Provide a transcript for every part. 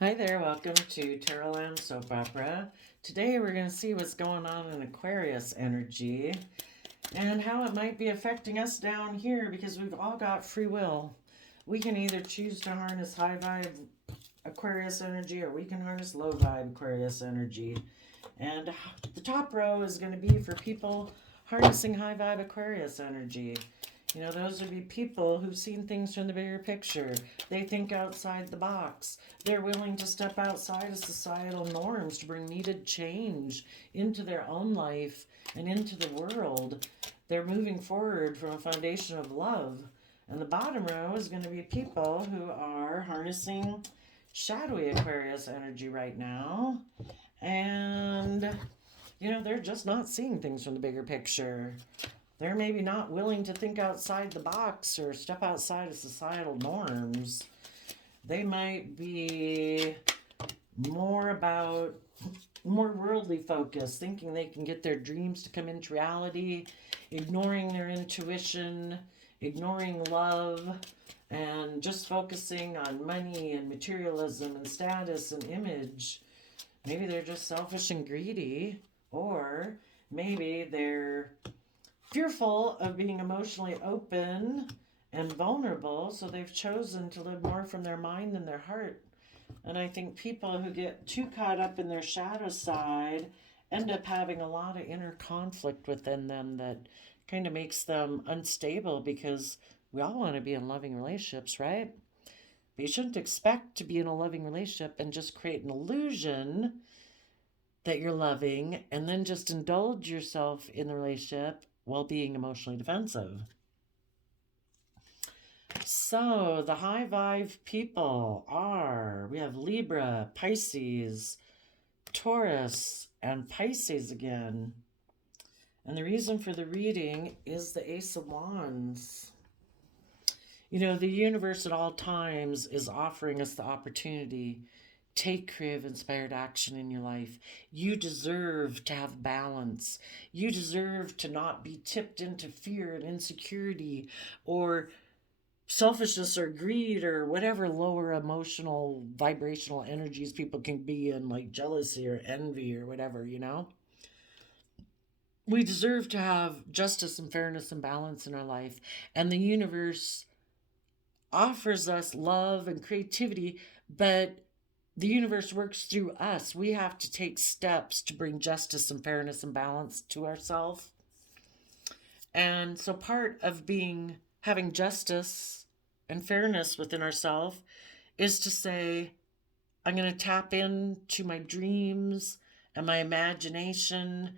Hi there, welcome to Tarot Lamb Soap Opera. Today we're going to see what's going on in Aquarius energy and how it might be affecting us down here because we've all got free will. We can either choose to harness high vibe Aquarius energy or we can harness low vibe Aquarius energy. And the top row is going to be for people harnessing high vibe Aquarius energy. You know, those would be people who've seen things from the bigger picture. They think outside the box. They're willing to step outside of societal norms to bring needed change into their own life and into the world. They're moving forward from a foundation of love. And the bottom row is going to be people who are harnessing shadowy Aquarius energy right now. And, you know, they're just not seeing things from the bigger picture. They're maybe not willing to think outside the box or step outside of societal norms. They might be more about more worldly focused, thinking they can get their dreams to come into reality, ignoring their intuition, ignoring love, and just focusing on money and materialism and status and image. Maybe they're just selfish and greedy, or maybe they're fearful of being emotionally open and vulnerable, so they've chosen to live more from their mind than their heart. And I think people who get too caught up in their shadow side end up having a lot of inner conflict within them that kind of makes them unstable because we all want to be in loving relationships, right? But you shouldn't expect to be in a loving relationship and just create an illusion that you're loving and then just indulge yourself in the relationship while being emotionally defensive. So, the high vibe people are we have Libra, Pisces, Taurus, and Pisces again. And the reason for the reading is the Ace of Wands. You know, the universe at all times is offering us the opportunity. Take creative, inspired action in your life. You deserve to have balance. You deserve to not be tipped into fear and insecurity or selfishness or greed or whatever lower emotional vibrational energies people can be in, like jealousy or envy or whatever, you know? We deserve to have justice and fairness and balance in our life. And the universe offers us love and creativity, but the universe works through us. We have to take steps to bring justice and fairness and balance to ourselves. And so part of being having justice and fairness within ourselves is to say, I'm going to tap into my dreams and my imagination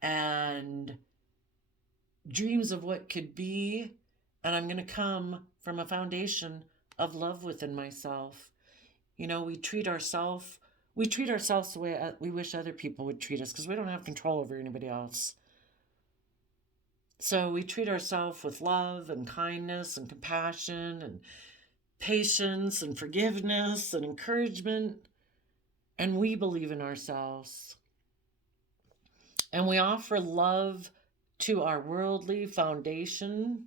and dreams of what could be, and I'm going to come from a foundation of love within myself. You know, we treat ourselves the way we wish other people would treat us because we don't have control over anybody else. So we treat ourselves with love and kindness and compassion and patience and forgiveness and encouragement, and we believe in ourselves. And we offer love to our worldly foundation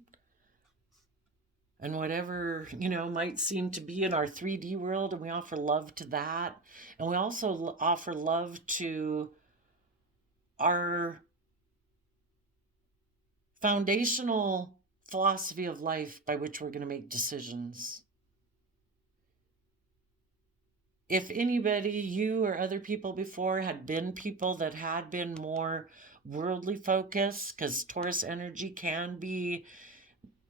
and whatever, you know, might seem to be in our 3D world, and we offer love to that. And we also offer love to our foundational philosophy of life by which we're going to make decisions. If anybody, you or other people before, had been people that had been more worldly focused, because Taurus energy can be,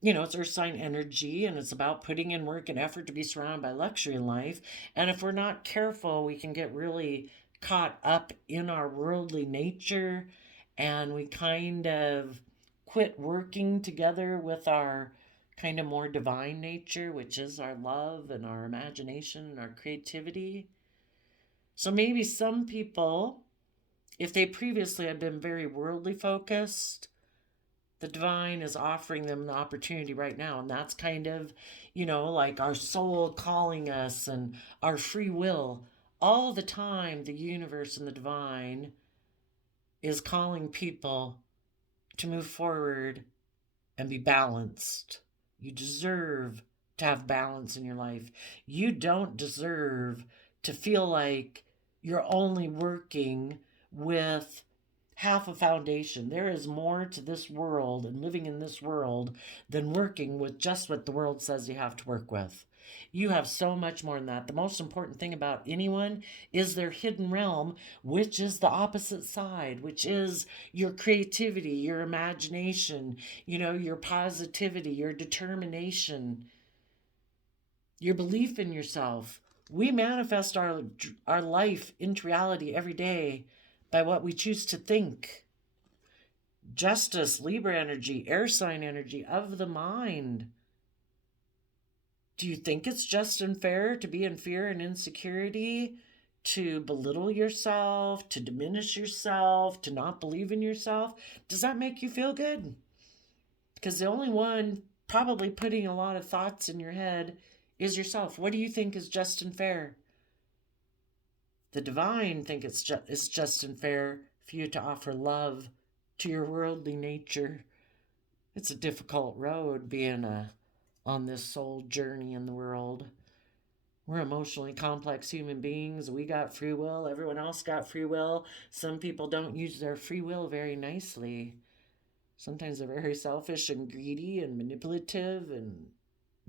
you know, it's earth sign energy and it's about putting in work and effort to be surrounded by luxury in life. And if we're not careful, we can get really caught up in our worldly nature and we kind of quit working together with our kind of more divine nature, which is our love and our imagination and our creativity. So maybe some people, if they previously had been very worldly focused, the divine is offering them the opportunity right now. And that's kind of, you know, like our soul calling us and our free will. All the time, the universe and the divine is calling people to move forward and be balanced. You deserve to have balance in your life. You don't deserve to feel like you're only working with half a foundation. There is more to this world and living in this world than working with just what the world says you have to work with. You have so much more than that. The most important thing about anyone is their hidden realm, which is the opposite side, which is your creativity, your imagination, your positivity, your determination, your belief in yourself. We manifest our life into reality every day by what we choose to think. Justice, Libra energy, air sign energy of the mind. Do you think it's just and fair to be in fear and insecurity, to belittle yourself, to diminish yourself, to not believe in yourself? Does that make you feel good? Because the only one probably putting a lot of thoughts in your head is yourself. What do you think is just and fair? The divine think it's just and fair for you to offer love to your worldly nature. It's a difficult road being on this soul journey in the world. We're emotionally complex human beings. We got free will. Everyone else got free will. Some people don't use their free will very nicely. Sometimes they're very selfish and greedy and manipulative and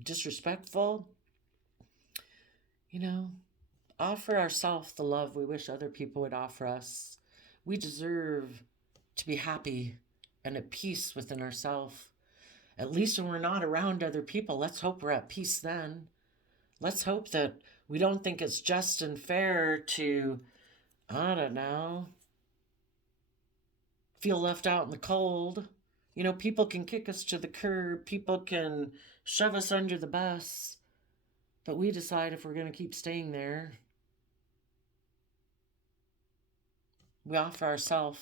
disrespectful. Offer ourselves the love we wish other people would offer us. We deserve to be happy and at peace within ourselves. At least when we're not around other people, let's hope we're at peace then. Let's hope that we don't think it's just and fair to, I don't know, feel left out in the cold. People can kick us to the curb. People can shove us under the bus. But we decide if we're going to keep staying there. We offer ourselves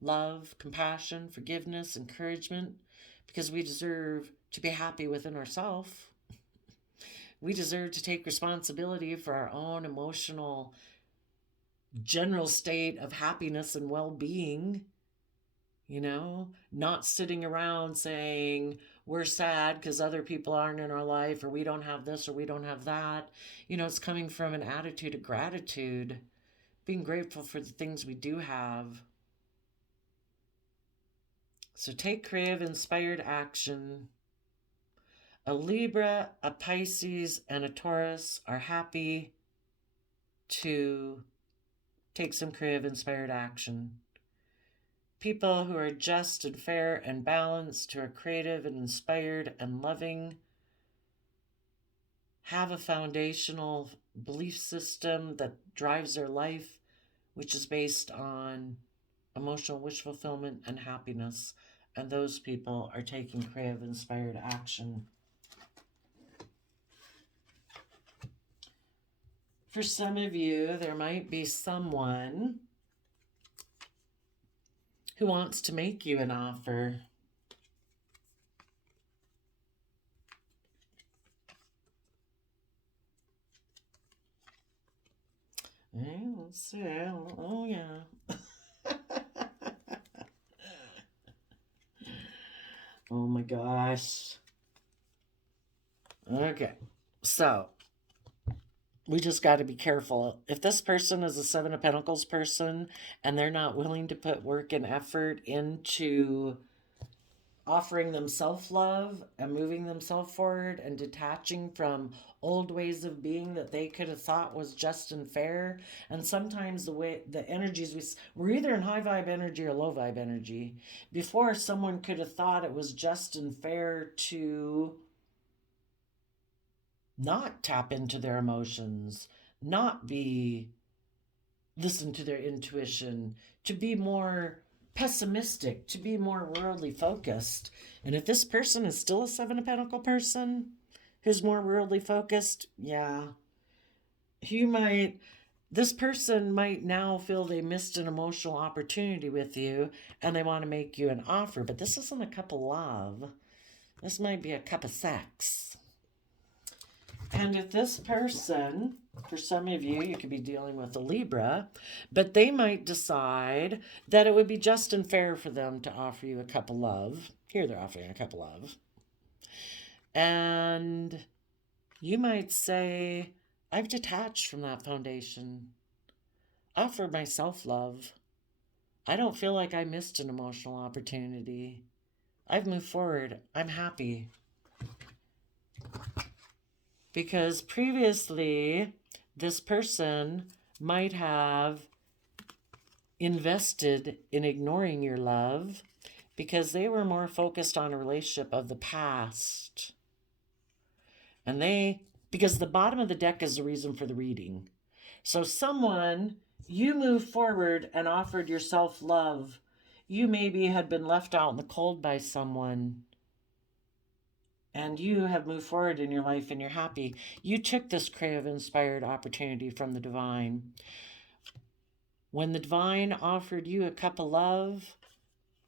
love, compassion, forgiveness, encouragement, because we deserve to be happy within ourselves. We deserve to take responsibility for our own emotional, general state of happiness and well-being. Not sitting around saying we're sad because other people aren't in our life, or we don't have this or we don't have that. It's coming from an attitude of gratitude, being grateful for the things we do have. So take creative, inspired action. A Libra, a Pisces, and a Taurus are happy to take some creative, inspired action. People who are just and fair and balanced, who are creative and inspired and loving, have a foundational belief system that drives their life, which is based on emotional wish fulfillment and happiness. And those people are taking creative, inspired action. For some of you, there might be someone who wants to make you an offer. Hey, let's see. Oh, yeah. Oh, my gosh. Okay. So, we just got to be careful. If this person is a Seven of Pentacles person and they're not willing to put work and effort into offering them self-love and moving themselves forward and detaching from old ways of being that they could have thought was just and fair. And sometimes the energies we're either in high vibe energy or low vibe energy. Before, someone could have thought it was just and fair to not tap into their emotions, not listen to their intuition, to be more pessimistic, to be more worldly focused. And if this person is still a Seven of Pentacles person who's more worldly focused, yeah, this person might now feel they missed an emotional opportunity with you and they want to make you an offer. But this isn't a cup of love. This might be a cup of sex. And if this person, for some of you, you could be dealing with a Libra, but they might decide that it would be just and fair for them to offer you a cup of love. Here they're offering a cup of love. And you might say, I've detached from that foundation. I offered myself love. I don't feel like I missed an emotional opportunity. I've moved forward. I'm happy. Because previously, this person might have invested in ignoring your love because they were more focused on a relationship of the past. And because the bottom of the deck is the reason for the reading. So you moved forward and offered yourself love. You maybe had been left out in the cold by someone, and you have moved forward in your life and you're happy. You took this creative inspired opportunity from the divine. When the divine offered you a cup of love,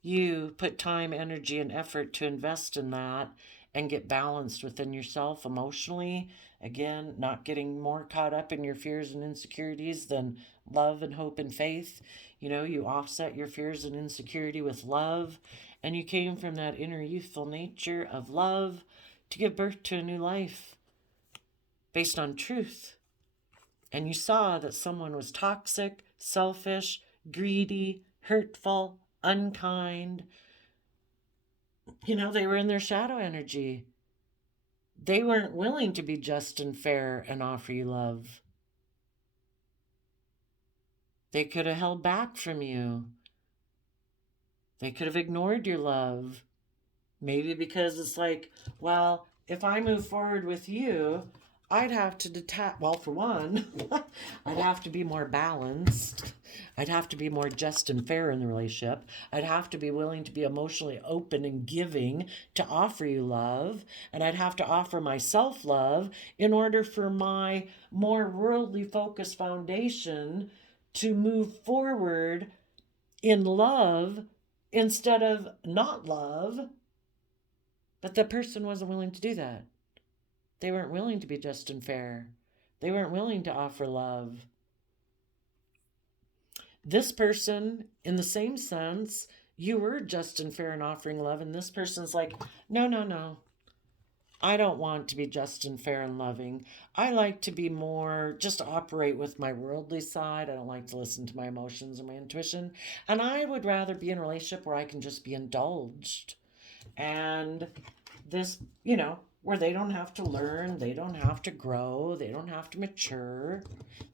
you put time, energy, and effort to invest in that and get balanced within yourself emotionally. Again, not getting more caught up in your fears and insecurities than love and hope and faith. You offset your fears and insecurity with love, and you came from that inner youthful nature of love to give birth to a new life based on truth. And you saw that someone was toxic, selfish, greedy, hurtful, unkind. They were in their shadow energy. They weren't willing to be just and fair and offer you love. They could have held back from you. They could have ignored your love. Maybe because it's like, well, if I move forward with you, I'd have to detach. Well, for one, I'd have to be more balanced. I'd have to be more just and fair in the relationship. I'd have to be willing to be emotionally open and giving to offer you love. And I'd have to offer myself love in order for my more worldly focused foundation to move forward in love instead of not love. But the person wasn't willing to do that. They weren't willing to be just and fair. They weren't willing to offer love. This person, in the same sense, you were just and fair in offering love, and this person's like, no, no, no. I don't want to be just and fair and loving. I like to be more, just operate with my worldly side. I don't like to listen to my emotions or my intuition. And I would rather be in a relationship where I can just be indulged. And this, where they don't have to learn, they don't have to grow, they don't have to mature,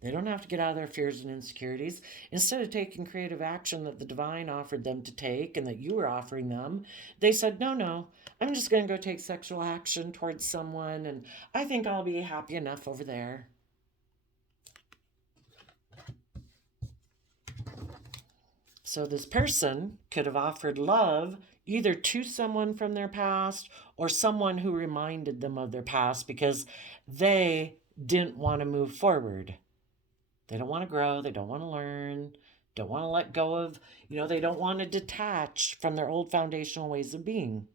they don't have to get out of their fears and insecurities. Instead of taking creative action that the divine offered them to take and that you were offering them, they said, no, no, I'm just going to go take sexual action towards someone, and I think I'll be happy enough over there. So this person could have offered love either to someone from their past or someone who reminded them of their past because they didn't want to move forward. They don't want to grow. They don't want to learn. Don't want to let go of, they don't want to detach from their old foundational ways of being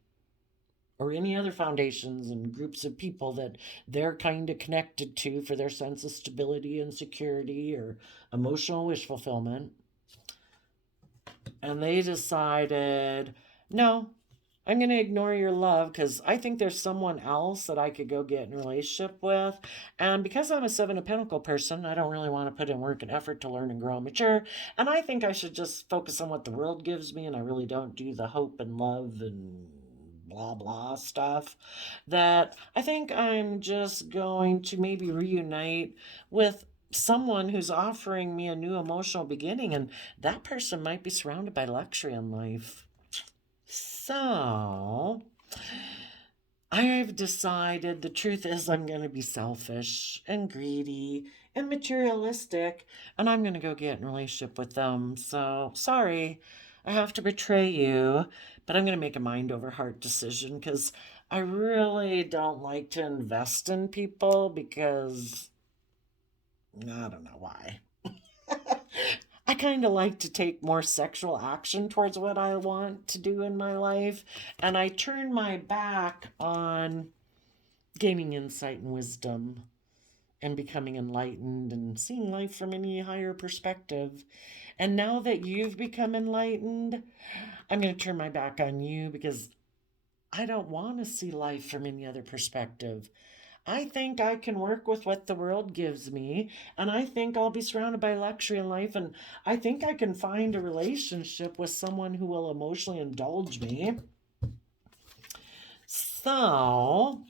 or any other foundations and groups of people that they're kind of connected to for their sense of stability and security or emotional wish fulfillment. And they decided, no, I'm going to ignore your love because I think there's someone else that I could go get in a relationship with. And because I'm a Seven of Pentacle person, I don't really want to put in work and effort to learn and grow and mature. And I think I should just focus on what the world gives me. And I really don't do the hope and love and blah, blah stuff. That I think I'm just going to maybe reunite with someone who's offering me a new emotional beginning, and that person might be surrounded by luxury in life. So I've decided the truth is I'm going to be selfish and greedy and materialistic, and I'm going to go get in a relationship with them. So sorry, I have to betray you, but I'm going to make a mind over heart decision because I really don't like to invest in people because I don't know why. I kind of like to take more sexual action towards what I want to do in my life. And I turn my back on gaining insight and wisdom and becoming enlightened and seeing life from any higher perspective. And now that you've become enlightened, I'm going to turn my back on you because I don't want to see life from any other perspective. I think I can work with what the world gives me, and I think I'll be surrounded by luxury in life, and I think I can find a relationship with someone who will emotionally indulge me. So,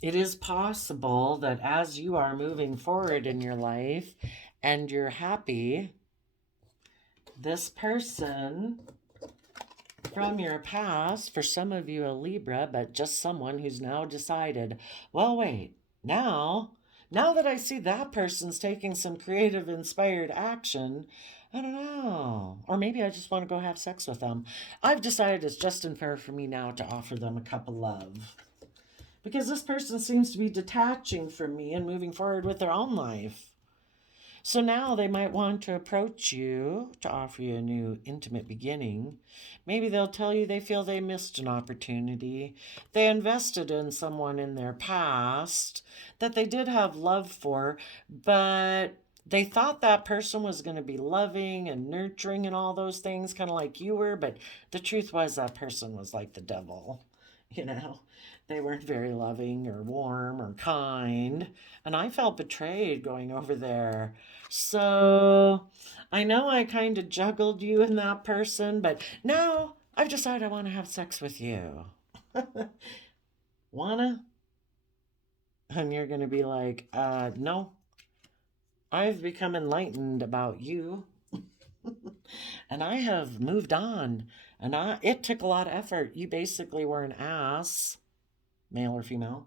it is possible that as you are moving forward in your life and you're happy, this person from your past, for some of you a Libra, but just someone who's now decided, well, wait, now that I see that person's taking some creative, inspired action, I don't know. Or maybe I just want to go have sex with them. I've decided it's just unfair for me now to offer them a cup of love. Because this person seems to be detaching from me and moving forward with their own life. So now they might want to approach you to offer you a new intimate beginning. Maybe they'll tell you they feel they missed an opportunity. They invested in someone in their past that they did have love for, but they thought that person was going to be loving and nurturing and all those things, kind of like you were, but the truth was that person was like the devil, you know? They weren't very loving or warm or kind. And I felt betrayed going over there. So I know I kind of juggled you and that person, but now I've decided I want to have sex with you. Wanna? And you're going to be like, no, I've become enlightened about you. And I have moved on. And it took a lot of effort. You basically were an ass, male or female.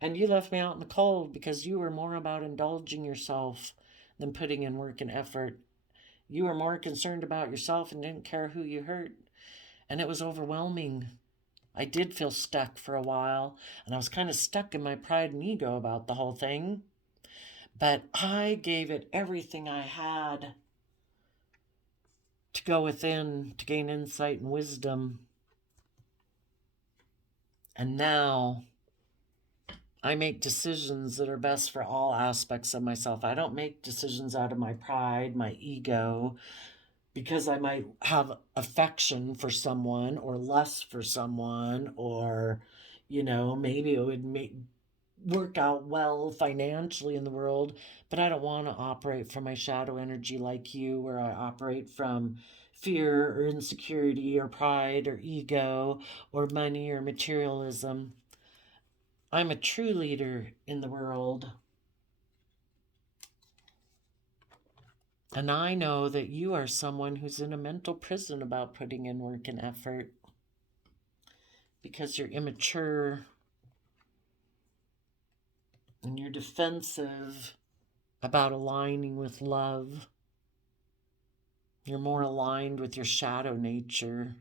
And you left me out in the cold because you were more about indulging yourself than putting in work and effort. You were more concerned about yourself and didn't care who you hurt. And it was overwhelming. I did feel stuck for a while, and I was kind of stuck in my pride and ego about the whole thing. But I gave it everything I had to go within to gain insight and wisdom. And now I make decisions that are best for all aspects of myself. I don't make decisions out of my pride, my ego, because I might have affection for someone or lust for someone, or, maybe it would work out well financially in the world, but I don't want to operate from my shadow energy like you, where I operate from fear or insecurity or pride or ego or money or materialism. I'm a true leader in the world. And I know that you are someone who's in a mental prison about putting in work and effort because you're immature and you're defensive about aligning with love. You're more aligned with your shadow nature,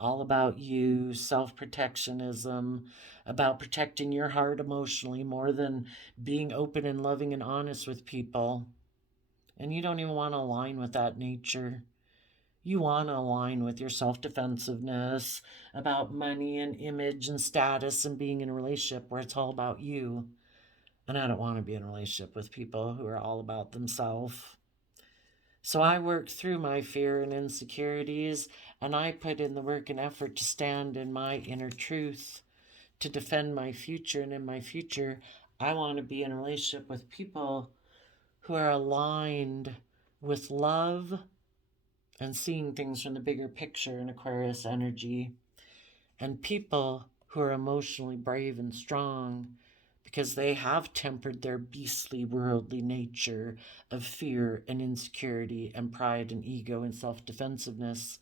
all about you, self-protectionism, about protecting your heart emotionally more than being open and loving and honest with people. And you don't even want to align with that nature. You want to align with your self-defensiveness about money and image and status and being in a relationship where it's all about you. And I don't want to be in a relationship with people who are all about themselves. So I work through my fear and insecurities, and I put in the work and effort to stand in my inner truth, to defend my future. And in my future, I want to be in a relationship with people who are aligned with love and seeing things from the bigger picture in Aquarius energy, and people who are emotionally brave and strong because they have tempered their beastly worldly nature of fear and insecurity and pride and ego and self-defensiveness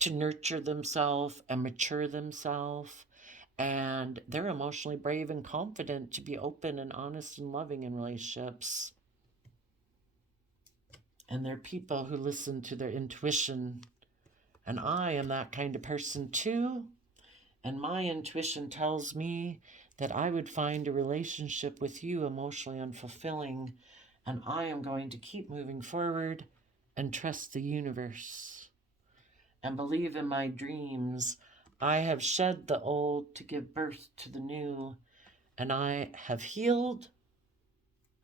to nurture themselves and mature themselves. And they're emotionally brave and confident to be open and honest and loving in relationships. And they're people who listen to their intuition. And I am that kind of person too. And my intuition tells me that I would find a relationship with you emotionally unfulfilling. And I am going to keep moving forward and trust the universe and believe in my dreams. I have shed the old to give birth to the new. And I have healed.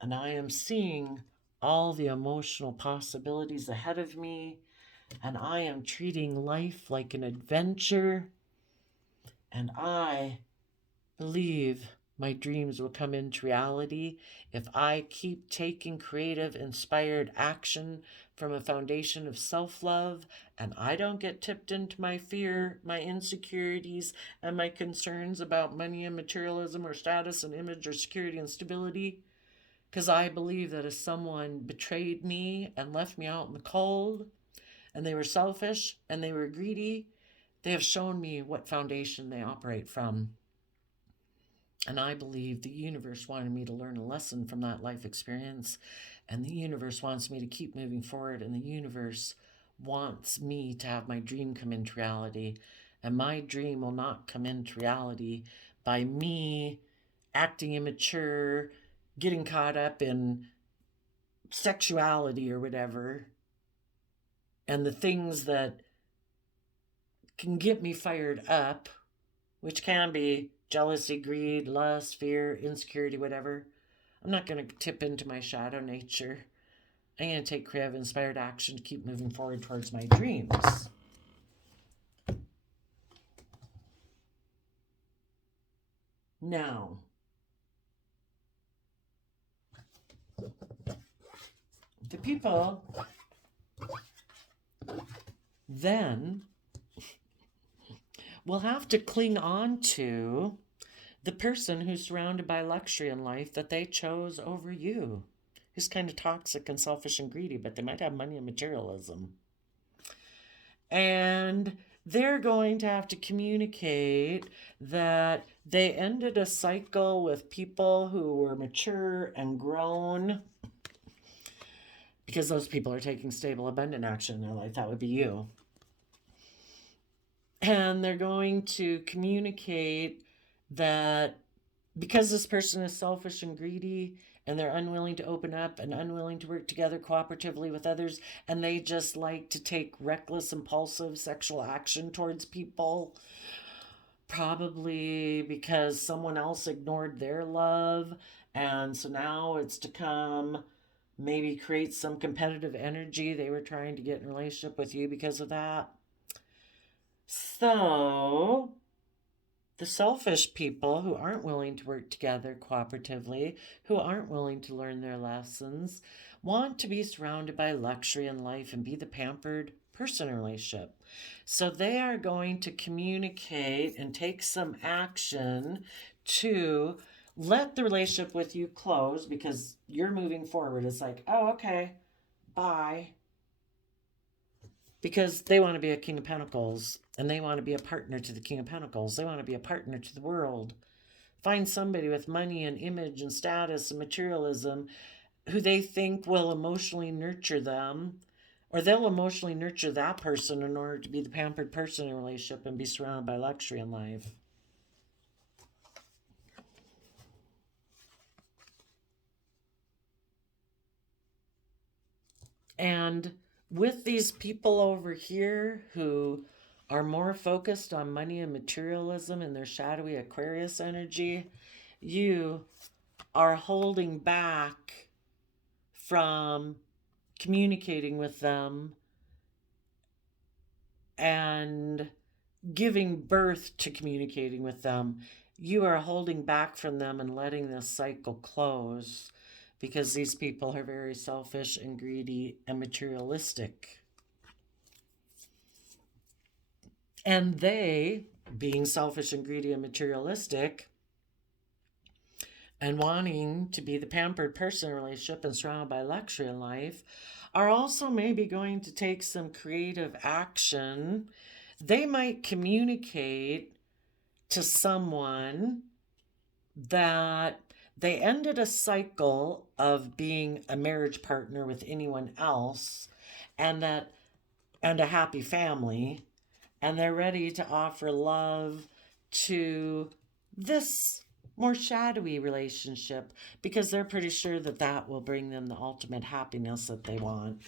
And I am seeing all the emotional possibilities ahead of me. And I am treating life like an adventure. And I believe my dreams will come into reality if I keep taking creative, inspired action from a foundation of self love and I don't get tipped into my fear, my insecurities, and my concerns about money and materialism or status and image or security and stability. Because I believe that if someone betrayed me and left me out in the cold, and they were selfish and they were greedy, they have shown me what foundation they operate from. And I believe the universe wanted me to learn a lesson from that life experience. And the universe wants me to keep moving forward. And the universe wants me to have my dream come into reality. And my dream will not come into reality by me acting immature, getting caught up in sexuality or whatever, and the things that can get me fired up, which can be jealousy, greed, lust, fear, insecurity, whatever. I'm not going to tip into my shadow nature. I'm going to take creative, inspired action to keep moving forward towards my dreams. Now, the people then will have to cling on to the person who's surrounded by luxury in life that they chose over you, who's kind of toxic and selfish and greedy, but they might have money and materialism. And they're going to have to communicate that they ended a cycle with people who were mature and grown, because those people are taking stable, abundant action in their life. That would be you. And they're going to communicate that because this person is selfish and greedy and they're unwilling to open up and unwilling to work together cooperatively with others, and they just like to take reckless, impulsive sexual action towards people, probably because someone else ignored their love, and so now it's to come maybe create some competitive energy. They were trying to get in a relationship with you because of that. So the selfish people who aren't willing to work together cooperatively, who aren't willing to learn their lessons, want to be surrounded by luxury in life and be the pampered person in a relationship. So they are going to communicate and take some action to let the relationship with you close because you're moving forward. It's like, oh, okay, bye. Because they want to be a King of Pentacles and they want to be a partner to the King of Pentacles. They want to be a partner to the world. Find somebody with money and image and status and materialism who they think will emotionally nurture them, or they'll emotionally nurture that person in order to be the pampered person in a relationship and be surrounded by luxury in life. And with these people over here who are more focused on money and materialism in their shadowy Aquarius energy, you are holding back from communicating with them and giving birth to communicating with them. You are holding back from them and letting this cycle close because these people are very selfish and greedy and materialistic. And they, being selfish and greedy and materialistic, and wanting to be the pampered person in a relationship and surrounded by luxury in life, are also maybe going to take some creative action. They might communicate to someone that they ended a cycle of being a marriage partner with anyone else and a happy family, and they're ready to offer love to this more shadowy relationship because they're pretty sure that that will bring them the ultimate happiness that they want.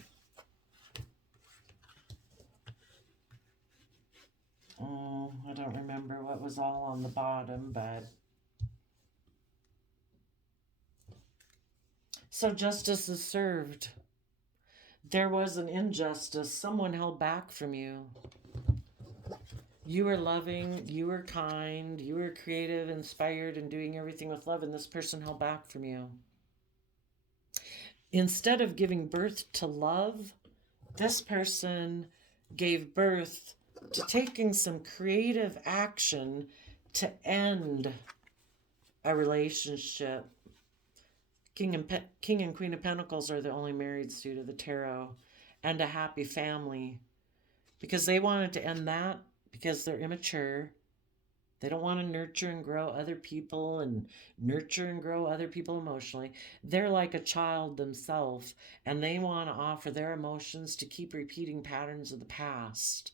I don't remember what was all on the bottom, but so justice is served. There was an injustice. Someone held back from you. You were loving, you were kind, you were creative, inspired, and doing everything with love, and this person held back from you. Instead of giving birth to love, this person gave birth to taking some creative action to end a relationship. King and Queen of Pentacles are the only married suit of the tarot, and a happy family, because they wanted to end that because they're immature. They don't want to nurture and grow other people and nurture and grow other people emotionally. They're like a child themselves, and they want to offer their emotions to keep repeating patterns of the past.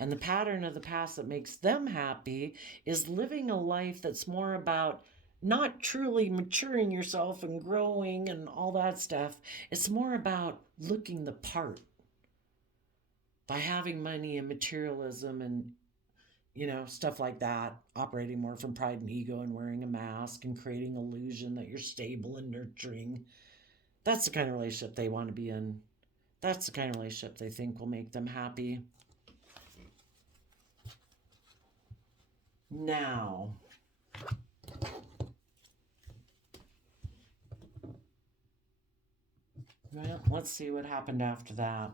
And the pattern of the past that makes them happy is living a life that's more about not truly maturing yourself and growing and all that stuff. It's more about looking the part by having money and materialism and stuff like that, operating more from pride and ego and wearing a mask and creating illusion that you're stable and nurturing. That's the kind of relationship they want to be in. That's the kind of relationship they think will make them happy. Now, well, let's see what happened after that.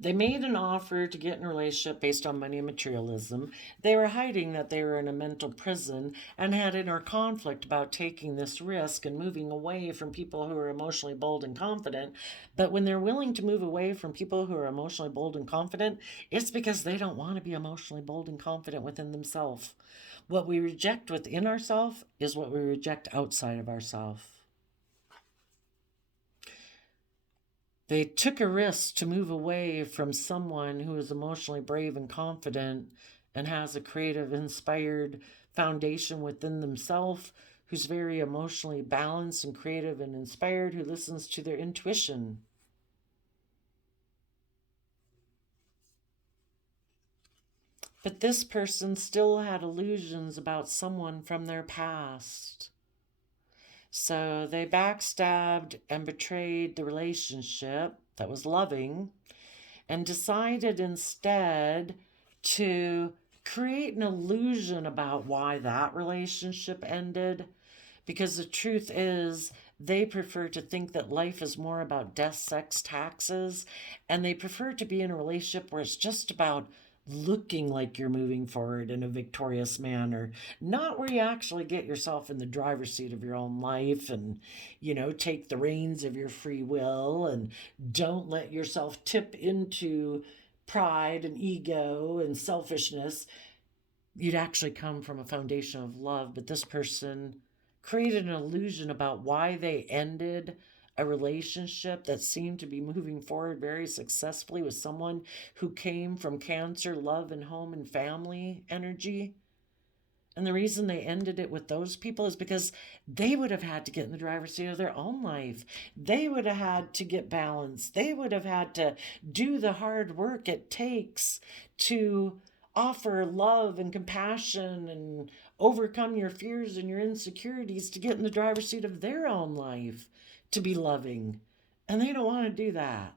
They made an offer to get in a relationship based on money and materialism. They were hiding that they were in a mental prison and had inner conflict about taking this risk and moving away from people who are emotionally bold and confident. But when they're willing to move away from people who are emotionally bold and confident, it's because they don't want to be emotionally bold and confident within themselves. What we reject within ourselves is what we reject outside of ourselves. They took a risk to move away from someone who is emotionally brave and confident and has a creative, inspired foundation within themselves, who's very emotionally balanced and creative and inspired, who listens to their intuition. But this person still had illusions about someone from their past. So they backstabbed and betrayed the relationship that was loving and decided instead to create an illusion about why that relationship ended. Because the truth is, they prefer to think that life is more about death, sex, taxes, and they prefer to be in a relationship where it's just about looking like you're moving forward in a victorious manner, not where you actually get yourself in the driver's seat of your own life and, take the reins of your free will and don't let yourself tip into pride and ego and selfishness. You'd actually come from a foundation of love, but this person created an illusion about why they ended a relationship that seemed to be moving forward very successfully with someone who came from Cancer, love, and home and family energy. And the reason they ended it with those people is because they would have had to get in the driver's seat of their own life. They would have had to get balanced. They would have had to do the hard work it takes to offer love and compassion and overcome your fears and your insecurities to get in the driver's seat of their own life, to be loving. And they don't want to do that.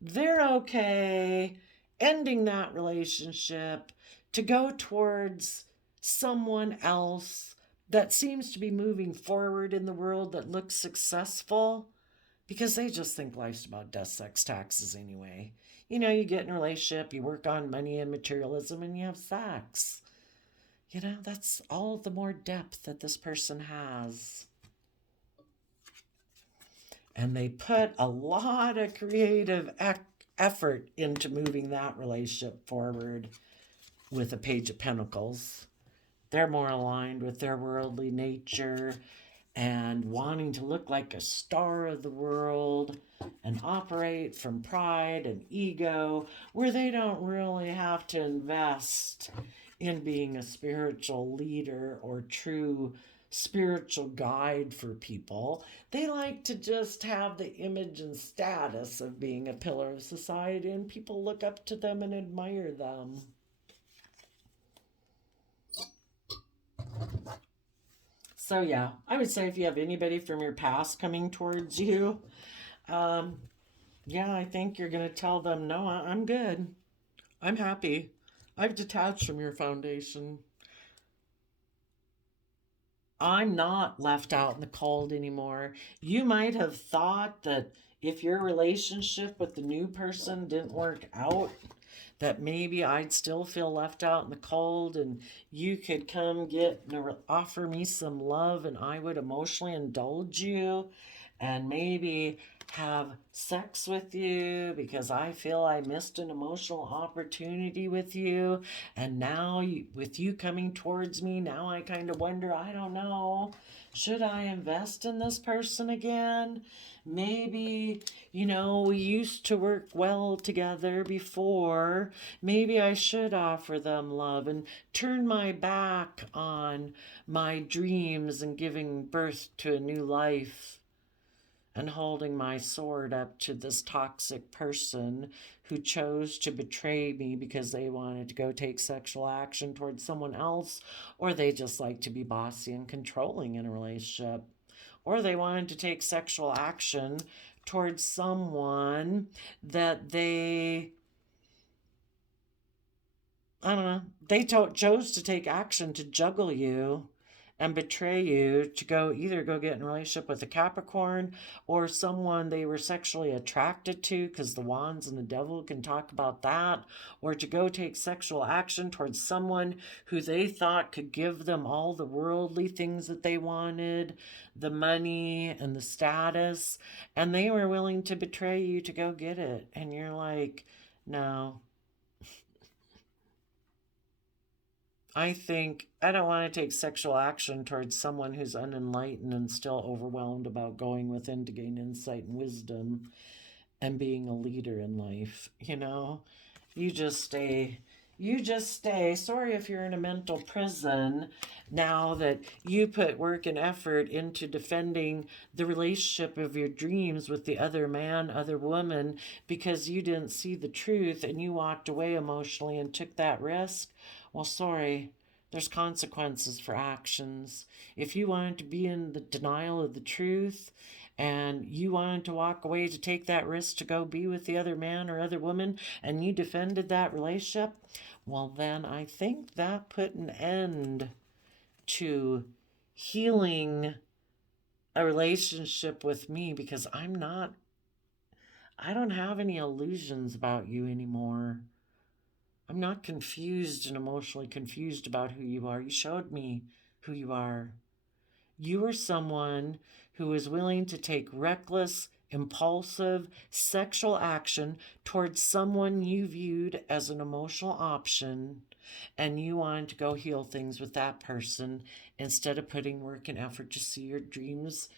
They're okay ending that relationship to go towards someone else that seems to be moving forward in the world, that looks successful, because they just think life's about death, sex, taxes anyway. You get in a relationship, you work on money and materialism, and you have sex. That's all the more depth that this person has. And they put a lot of creative effort into moving that relationship forward with a Page of Pentacles. They're more aligned with their worldly nature and wanting to look like a star of the world and operate from pride and ego, where they don't really have to invest in being a spiritual leader or true spiritual guide for people. They like to just have the image and status of being a pillar of society, and people look up to them and admire them. So yeah, I would say if you have anybody from your past coming towards you, yeah, I think you're going to tell them, no, I'm good. I'm happy. I've detached from your foundation. I'm not left out in the cold anymore. You might have thought that if your relationship with the new person didn't work out, that maybe I'd still feel left out in the cold and you could come offer me some love and I would emotionally indulge you and maybe have sex with you because I feel I missed an emotional opportunity with you. And now, with you coming towards me, now I kind of wonder, I don't know, should I invest in this person again? Maybe, we used to work well together before. Maybe I should offer them love and turn my back on my dreams and giving birth to a new life and holding my sword up to this toxic person who chose to betray me because they wanted to go take sexual action towards someone else, or they just like to be bossy and controlling in a relationship, or they wanted to take sexual action towards someone that I don't know, they chose to take action to juggle you and betray you to either go get in a relationship with a Capricorn or someone they were sexually attracted to, because the wands and the devil can talk about that, or to go take sexual action towards someone who they thought could give them all the worldly things that they wanted, the money and the status, and they were willing to betray you to go get it. And you're like, no. I think I don't want to take sexual action towards someone who's unenlightened and still overwhelmed about going within to gain insight and wisdom and being a leader in life. You just stay. You just stay. Sorry if you're in a mental prison now that you put work and effort into defending the relationship of your dreams with the other man, other woman, because you didn't see the truth and you walked away emotionally and took that risk. Well, sorry, there's consequences for actions. If you wanted to be in the denial of the truth and you wanted to walk away to take that risk to go be with the other man or other woman and you defended that relationship, well, then I think that put an end to healing a relationship with me, because I don't have any illusions about you anymore. I'm not confused and emotionally confused about who you are. You showed me who you are. You are someone who is willing to take reckless, impulsive, sexual action towards someone you viewed as an emotional option, and you wanted to go heal things with that person instead of putting work and effort to see your dreams,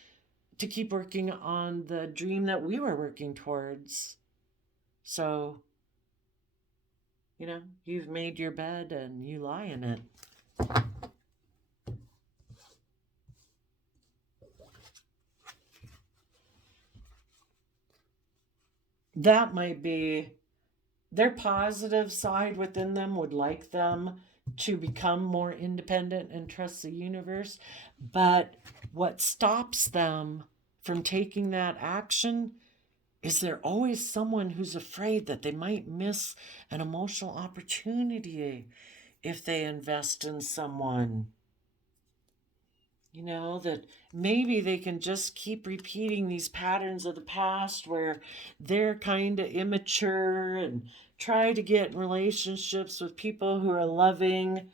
to keep working on the dream that we were working towards. So, you've made your bed and you lie in it. That might be their positive side within them, would like them to become more independent and trust the universe. But what stops them from taking that action is there always someone who's afraid that they might miss an emotional opportunity if they invest in someone. That maybe they can just keep repeating these patterns of the past where they're kind of immature and try to get in relationships with people who are loving.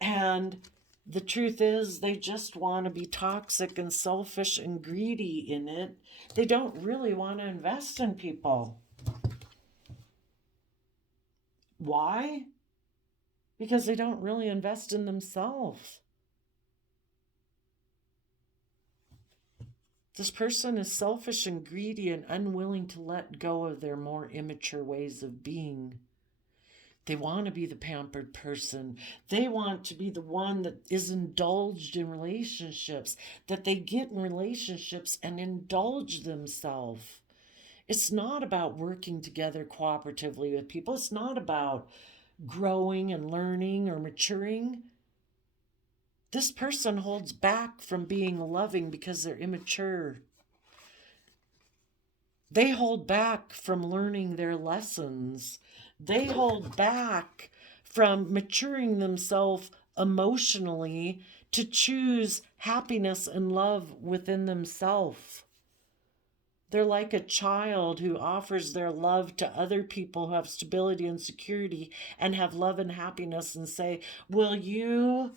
And the truth is, they just want to be toxic and selfish and greedy in it. They don't really want to invest in people. Why? Because they don't really invest in themselves. This person is selfish and greedy and unwilling to let go of their more immature ways of being. They want to be the pampered person. They want to be the one that is indulged in relationships, that they get in relationships and indulge themselves. It's not about working together cooperatively with people. It's not about growing and learning or maturing. This person holds back from being loving because they're immature. They hold back from learning their lessons. They hold back from maturing themselves emotionally to choose happiness and love within themselves. They're like a child who offers their love to other people who have stability and security and have love and happiness and say, will you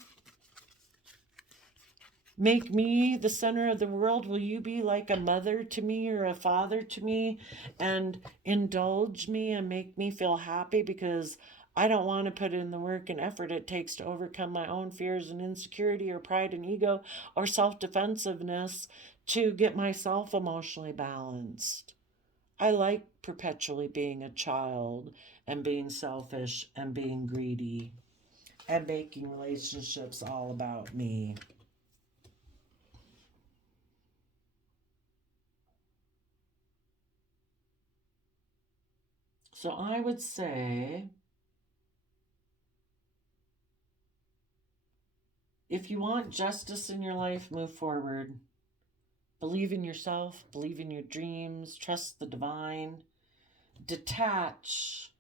make me the center of the world? Will you be like a mother to me or a father to me and indulge me and make me feel happy because I don't want to put in the work and effort it takes to overcome my own fears and insecurity or pride and ego or self-defensiveness to get myself emotionally balanced. I like perpetually being a child and being selfish and being greedy and making relationships all about me. So I would say, if you want justice in your life, move forward. Believe in yourself, believe in your dreams, trust the divine. Detach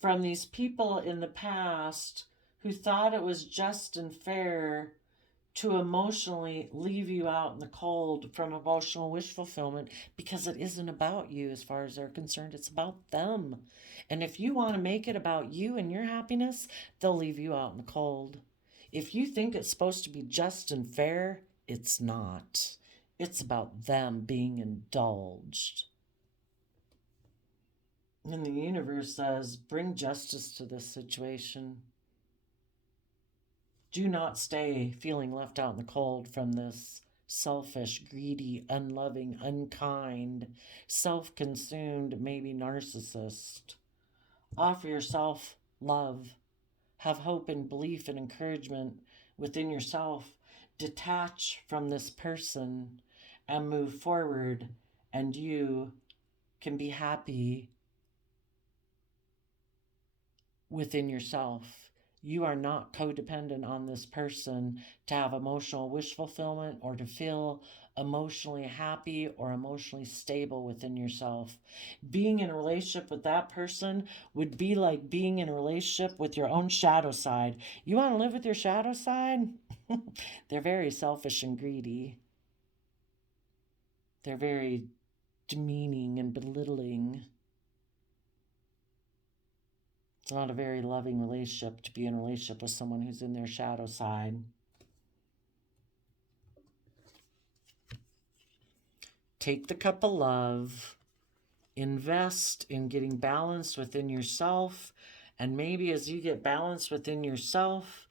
from these people in the past who thought it was just and fair to emotionally leave you out in the cold from emotional wish fulfillment, because it isn't about you as far as they're concerned. It's about them. And if you want to make it about you and your happiness, they'll leave you out in the cold. If you think it's supposed to be just and fair, it's not. It's about them being indulged. And the universe says, bring justice to this situation. Do not stay feeling left out in the cold from this selfish, greedy, unloving, unkind, self-consumed, maybe narcissist. Offer yourself love. Have hope and belief and encouragement within yourself. Detach from this person and move forward, and you can be happy within yourself. You are not codependent on this person to have emotional wish fulfillment or to feel emotionally happy or emotionally stable within yourself. Being in a relationship with that person would be like being in a relationship with your own shadow side. You want to live with your shadow side? They're very selfish and greedy. They're very demeaning and belittling. It's not a very loving relationship to be in a relationship with someone who's in their shadow side. Take the cup of love, invest in getting balanced within yourself, and maybe as you get balanced within yourself,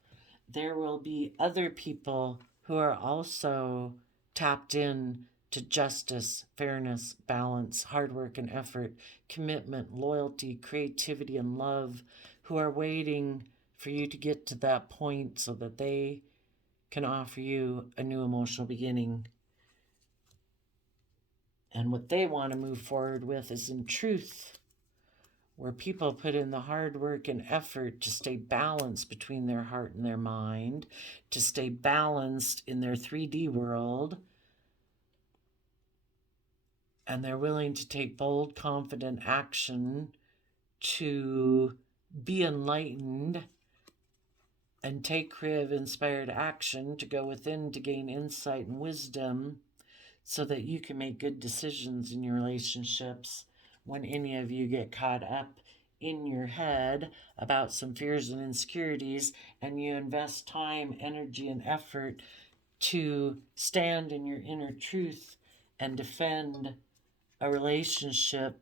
there will be other people who are also tapped in to justice, fairness, balance, hard work and effort, commitment, loyalty, creativity, and love, who are waiting for you to get to that point so that they can offer you a new emotional beginning. And what they want to move forward with is in truth, where people put in the hard work and effort to stay balanced between their heart and their mind, to stay balanced in their 3D world, and they're willing to take bold, confident action to be enlightened and take creative, inspired action to go within to gain insight and wisdom so that you can make good decisions in your relationships when any of you get caught up in your head about some fears and insecurities, and you invest time, energy, and effort to stand in your inner truth and defend a relationship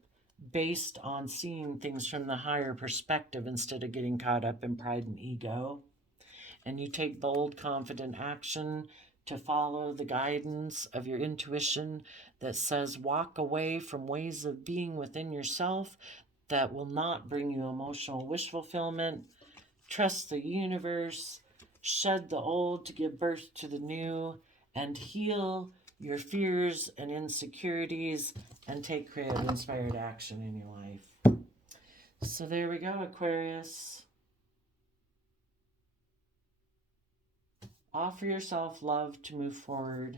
based on seeing things from the higher perspective instead of getting caught up in pride and ego. And you take bold, confident action to follow the guidance of your intuition that says walk away from ways of being within yourself that will not bring you emotional wish fulfillment. Trust the universe, shed the old to give birth to the new, and heal your fears and insecurities and take creative, inspired action in your life. So there we go, Aquarius. Offer yourself love to move forward.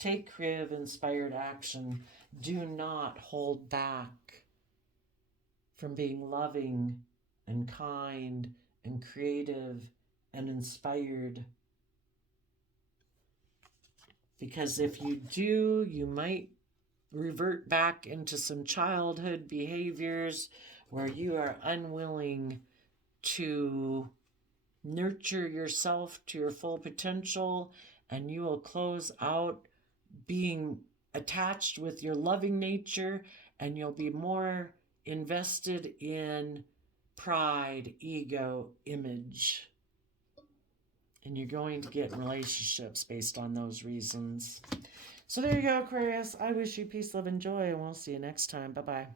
Take creative, inspired action. Do not hold back from being loving and kind and creative and inspired. Because if you do, you might revert back into some childhood behaviors where you are unwilling to nurture yourself to your full potential, and you will close out being attached with your loving nature, and you'll be more invested in pride, ego, image. And you're going to get relationships based on those reasons. So there you go, Aquarius. I wish you peace, love, and joy, and we'll see you next time. Bye-bye.